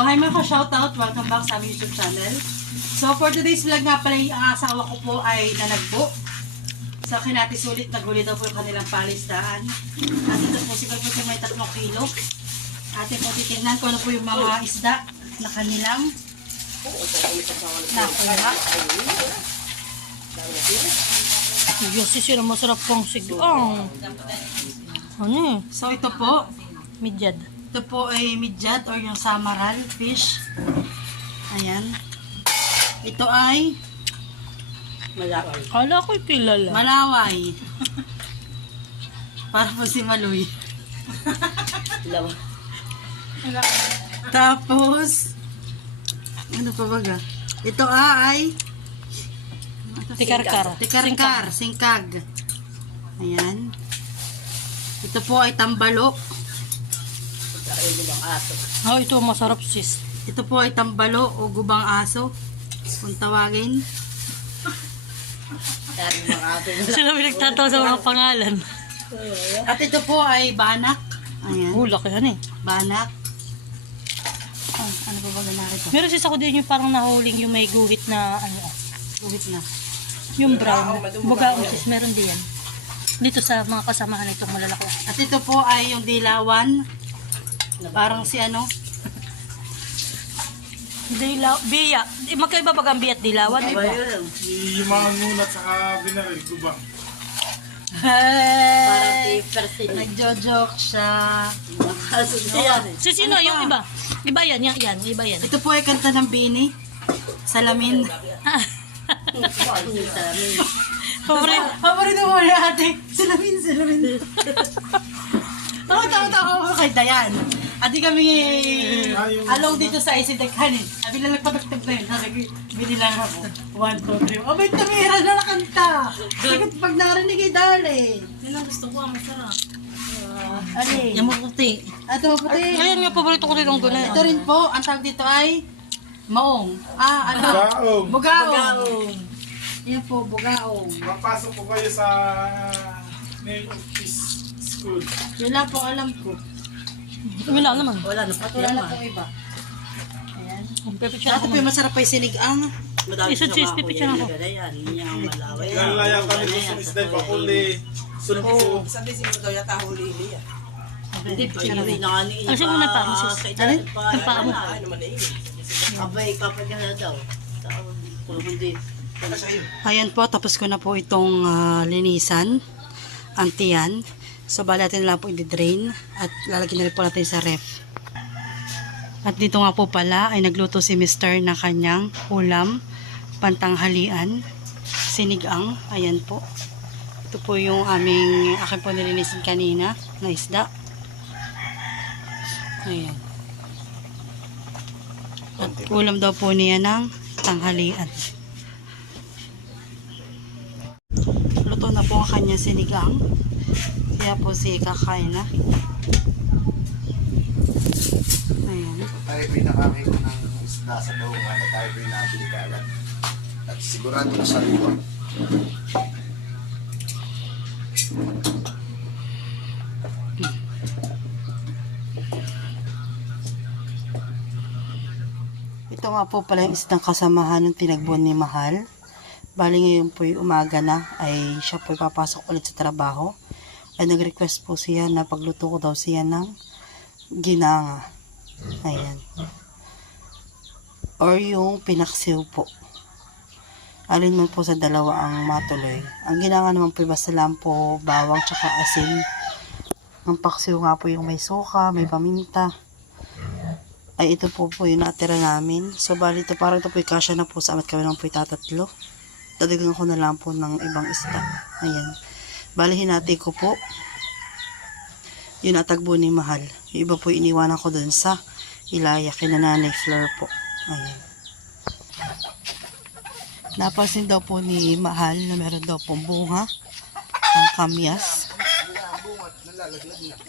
So, hi mga ka-shoutout. Welcome back sa aming YouTube channel. So, for today's vlog nga pala, ang asawa ko po ay nanagbo. So, kinatisulit nagulit daw po yung kanilang palistaan. At ito po, siguro po may 3 kilo. Atin po titignan ko ano po yung mga isda na kanilang nakuha. Yes, sila masarap pong sigang. Ano eh? So, ito po. Midyad. Ito po ay midyat or yung samaral fish. Ayan. Ito ay Malaway. Kala ko'y kilala. malaway. Para po si Maloy. Lawa. Tapos, ano pa baga? Ito ay Tikarkar. tikarkar, singkag. Ayan. Ito po ay tambalo. Ayun yung mga aso. Oh, ito masarap sis. Ito po ay tambalo o gubang aso. Kung tawagin. Kaya yung mga aso. Sila may nagtatawa sa mga pangalan. At ito po ay banak. Ayan. Laki yan eh. Banak. Oh, ano pa baga narito? Meron sis ako din yung parang nahuling yung may guhit na ano. Guhit na. Yung brown. Bugaong sis, meron din yan. Dito sa mga kasamahan itong malalaki. At ito po ay yung dilawan. Parang si ano? Biya. Magkaiba bagang biya at dilawan? Iba yun. Yung mga ngunat saka binaril, gubang. Parang Hey! person. Nagjo-joke siya. Mga aso na yan eh. Si sino Ano yung pa? iba? Iba yan, yan, iba yan. Ito po ay kanta ng Bini. Salamin. Yung salamin. Favorite. Mo na ate. Salamin, salamin. Tawa kay Dayan. Ati kami along dito sa Isidekhan eh. Sabi na nagpatagtag na yun. Sabi, bili lang ako. 1, 2, 3. Abay, tumira na nakanta. Sabi, pag narinig ay dali. Yan ang gusto ko, ang masarap. Ali. Yung maputi. Ito maputi. Ayan nga, paborito ko rin ang gulay. Ito rin po, ang tawag dito ay maong. Ano? Bugaong. Bugaong. Yan po, bugaong. Mapasok po kayo sa name of peace school. Yun lang po alam ko. Wala naman. Wala na pati Wala yan na man. pong iba. Ayan. Ang pepicture Dati ako. po yung masarap pa yung sinigang. Madami Isa sa cheese, mga pipicture kuya ako. nila yan. Hindi yung malaway. Lalaya kami doon sa isda, bakuli, sunod-sunod. Hindi, pag-iwi na nga ni Kasi muna pa, sis. sa ilalim pa. Ang paa mo. Abay, kapag na daw. Kung hindi. Ayan po, tapos ko na po itong linisan. Antiyan. So, bali natin lang po i-drain. At lalagyan na rin po natin sa ref. At dito nga po pala ay nagluto si Mr. na kanyang ulam. Pantanghalian. Sinigang. Ayan po. Ito po yung akin po nilinisan kanina na isda. Ayan. At ulam daw po niya ng tanghalian. Luto na po ang kanya sinigang. Kaya po si kakain na. Ayan. Tayo pinakakita ng isda sa daungan na tayo pinabili kaagad. At sigurado na sa liwa. Ito nga po pala yung isdang kasamahan ng tinagbuan ni Mahal. Bali ngayon po yung umaga na ay siya po papasok ulit sa trabaho. Ay nag-request po siya na pagluto ko daw siya ng ginanga. Ayan. Or yung pinaksiw po. Alin man po sa dalawa ang matuloy. Ang ginanga naman po basta lang po bawang tsaka asin. Ang paksiw nga po yung may suka, may paminta. Ay ito po yung natira namin. So bali ito parang ito po yung kasya na po sa amat kami naman po itatatlo. Dadagan ko na lang po ng ibang isda. Ayan. Bali hinati ko po. Yung natagbo ni Mahal. Yung iba po iniwanan ko dun sa Ilaya kina Nanay Fleur po. Ayan. Napansin daw po ni Mahal na meron daw pong bunga. Ang kamyas.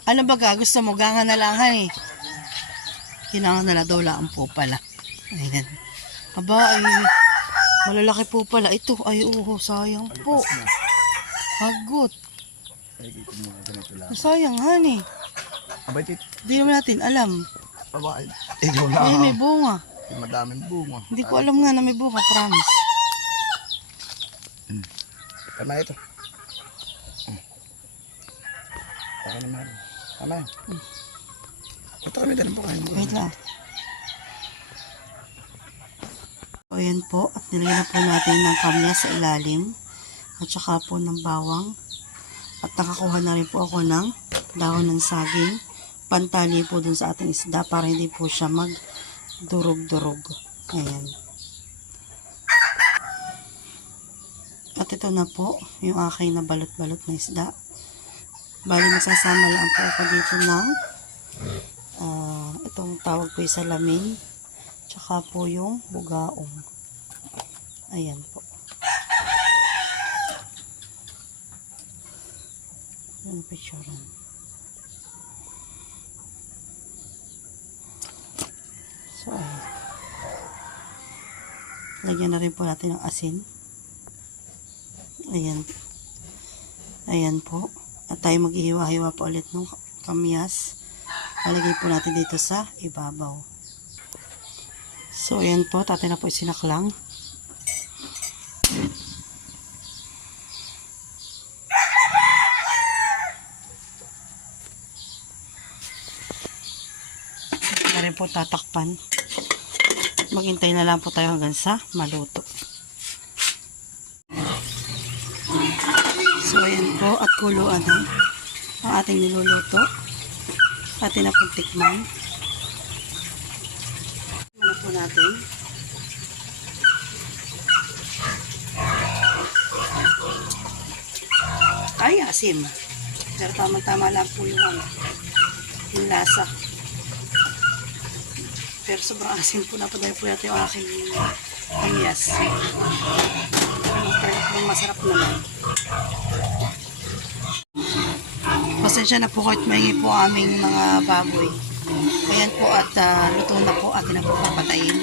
Ano ba gusto mo? Ganga na lang ha eh. Kinangan na daw lang po pala. Ayan. Aba ay malalaki po pala. Ito ay sayang po. Hagot. Sayang, honey. Abay, tit. Hindi naman natin alam. Babae. Ikaw na. Ay, may bunga. Madaming bunga. Hindi ko alam nga na may bunga, promise. Tama ito. Tama naman. Tama yan. Ito kami ganun po kayo. Wait lang. So, ayan po. At nilagyan na po natin ng kamya sa ilalim. At saka po ng bawang. At nakakuha na rin po ako ng dahon ng saging. Pantali po dun sa ating isda para hindi po siya magdurog-durog. Ayan. At ito na po yung aking nabalot-balot na isda. Bali, masasama lang po ako dito ng itong tawag po yung salamin. Tsaka po yung bugaong. Ayan po. Ayan ang picture. So, ayan. Lagyan na rin po natin ng asin. Ayan. Ayan po. At tayo maghihiwa-hiwa po ulit ng kamyas. Lalagay po natin dito sa ibabaw. So, ayan po. Tatay na po isinaklang. Na rin po tatakpan. Maghintay na lang po tayo hanggang sa maluto. So, ayan po. At kuluan na ang ating niluluto. Atin na pong tikman. Ano po natin? Ay, asim. Pero tama-tama lang po yung lasa. Pero sobrang asim po na po dahil po natin yung aking kamyas. Masarap naman. Pasensya na po kahit mahingi po aming mga baboy. Ayan po at luto na po. Atin na po papatayin.